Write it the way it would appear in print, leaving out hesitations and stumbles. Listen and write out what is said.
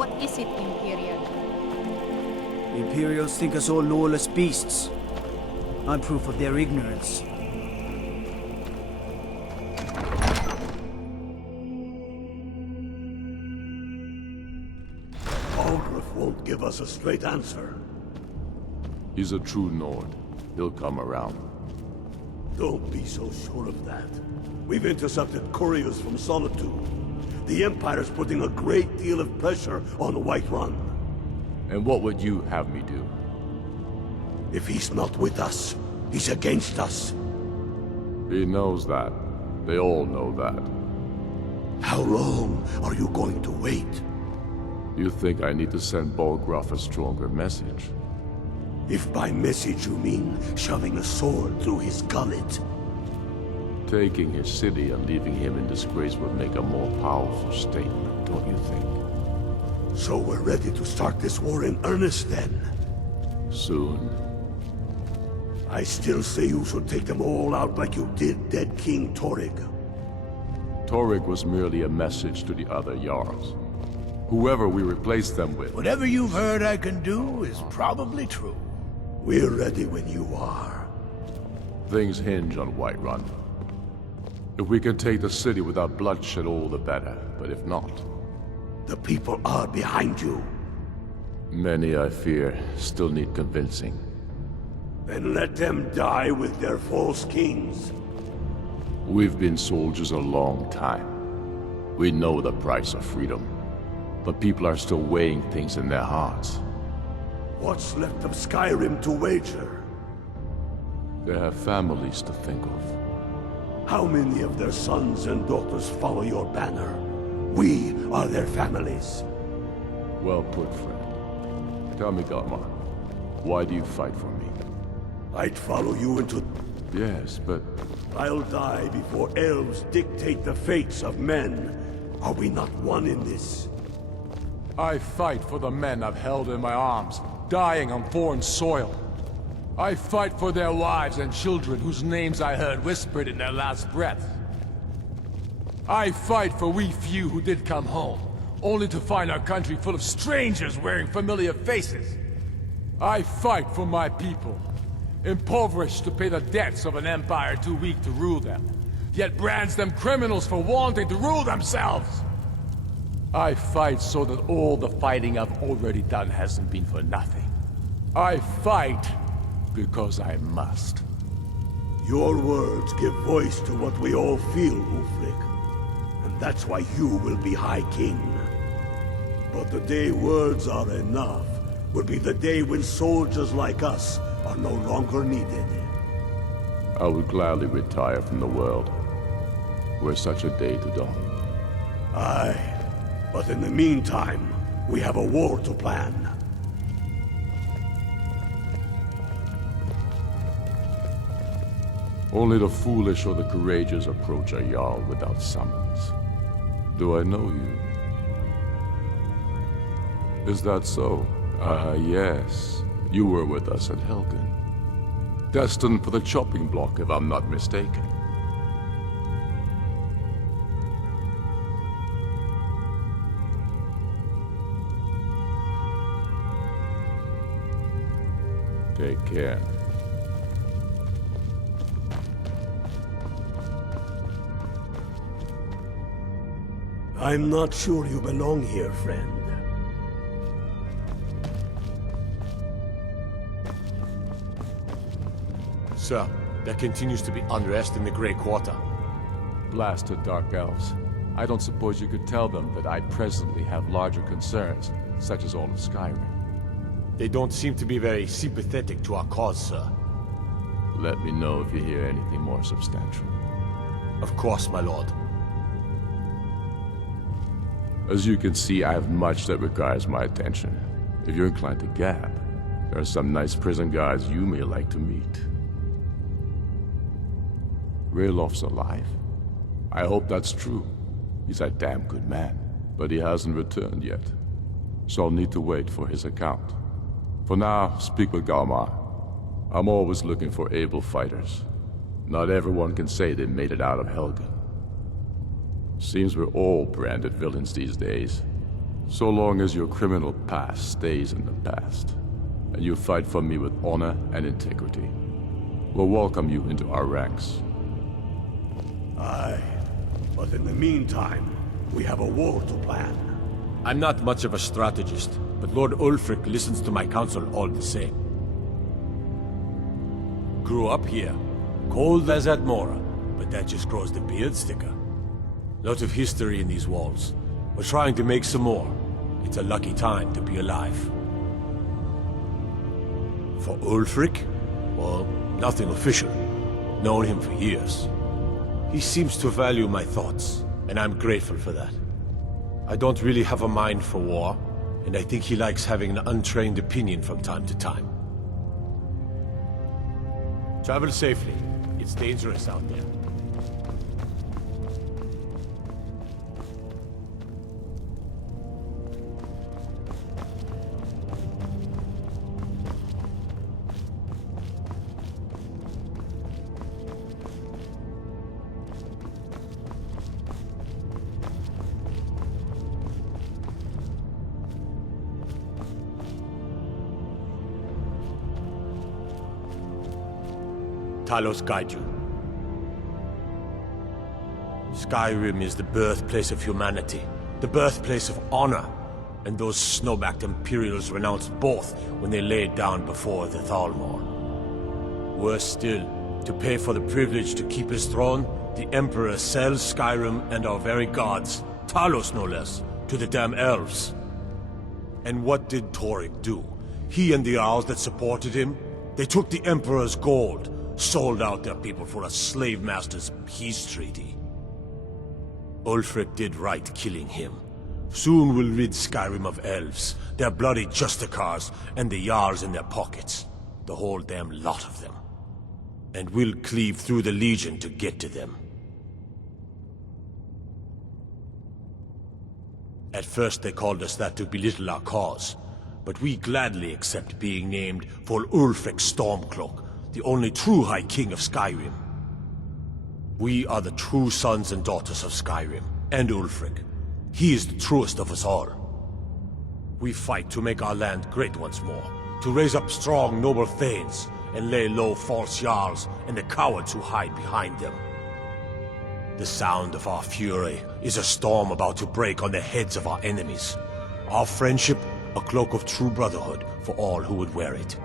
What is it, Imperial? The Imperials think us all lawless beasts. I'm proof of their ignorance. Ulfric won't give us a straight answer. He's a true Nord. He'll come around. Don't be so sure of that. We've intercepted couriers from Solitude. The Empire's putting a great deal of pressure on Whiterun. And what would you have me do? If he's not with us, he's against us. He knows that. They all know that. How long are you going to wait? You think I need to send Bolgraf a stronger message? If by message you mean shoving a sword through his gullet. Taking his city and leaving him in disgrace would make a more powerful statement, don't you think? So we're ready to start this war in earnest then? Soon. I still say you should take them all out like you did dead King Torrig. Torrig was merely a message to the other Jarls. Whoever we replace them with. Whatever you've heard I can do is probably true. We're ready when you are. Things hinge on Whiterun. If we can take the city without bloodshed, all the better. But if not... The people are behind you. Many, I fear, still need convincing. Then let them die with their false kings. We've been soldiers a long time. We know the price of freedom. But people are still weighing things in their hearts. What's left of Skyrim to wager? They have families to think of. How many of their sons and daughters follow your banner? We are their families. Well put, friend. Tell me, Galmar, why do you fight for me? I'd follow you into... Yes, but... I'll die before elves dictate the fates of men. Are we not one in this? I fight for the men I've held in my arms, dying on foreign soil. I fight for their wives and children whose names I heard whispered in their last breath. I fight for we few who did come home, only to find our country full of strangers wearing familiar faces. I fight for my people, impoverished to pay the debts of an empire too weak to rule them, yet brands them criminals for wanting to rule themselves. I fight so that all the fighting I've already done hasn't been for nothing. I fight because I must. Your words give voice to what we all feel, Ulfric. And that's why you will be High King. But the day words are enough will be the day when soldiers like us are no longer needed. I would gladly retire from the world, were such a day to dawn. Aye. But in the meantime, we have a war to plan. Only the foolish or the courageous approach a Jarl without summons. Do I know you? Is that so? Ah, yes. You were with us at Helgen. Destined for the chopping block, if I'm not mistaken. Take care. I'm not sure you belong here, friend. Sir, there continues to be unrest in the Grey Quarter. Blasted Dark Elves. I don't suppose you could tell them that I presently have larger concerns, such as all of Skyrim. They don't seem to be very sympathetic to our cause, sir. Let me know if you hear anything more substantial. Of course, my lord. As you can see, I have much that requires my attention. If you're inclined to gab, there are some nice prison guards you may like to meet. Raylof's alive. I hope that's true. He's a damn good man, but he hasn't returned yet. So I'll need to wait for his account. For now, speak with Galmar. I'm always looking for able fighters. Not everyone can say they made it out of Helgen. Seems we're all branded villains these days. So long as your criminal past stays in the past, and you fight for me with honor and integrity, we'll welcome you into our ranks. Aye, but in the meantime, we have a war to plan. I'm not much of a strategist, but Lord Ulfric listens to my counsel all the same. Grew up here, cold as Atmora, but that just grows the beard thicker. Lot of history in these walls. We're trying to make some more. It's a lucky time to be alive. For Ulfric? Well, nothing official. Known him for years. He seems to value my thoughts, and I'm grateful for that. I don't really have a mind for war, and I think he likes having an untrained opinion from time to time. Travel safely. It's dangerous out there. Talos guide you. Skyrim is the birthplace of humanity, the birthplace of honor, and those snow-backed Imperials renounced both when they laid down before the Thalmor. Worse still, to pay for the privilege to keep his throne, the Emperor sells Skyrim and our very gods, Talos no less, to the damn elves. And what did Torrik do? He and the Jarls that supported him? They took the Emperor's gold, sold out their people for a slave master's peace treaty. Ulfric did right killing him. Soon we'll rid Skyrim of elves, their bloody justicars, and the Jarls in their pockets. The whole damn lot of them. And we'll cleave through the Legion to get to them. At first they called us that to belittle our cause, but we gladly accept being named for Ulfric Stormcloak, the only true High King of Skyrim. We are the true sons and daughters of Skyrim, and Ulfric. He is the truest of us all. We fight to make our land great once more, to raise up strong, noble thanes, and lay low false Jarls and the cowards who hide behind them. The sound of our fury is a storm about to break on the heads of our enemies. Our friendship, a cloak of true brotherhood for all who would wear it.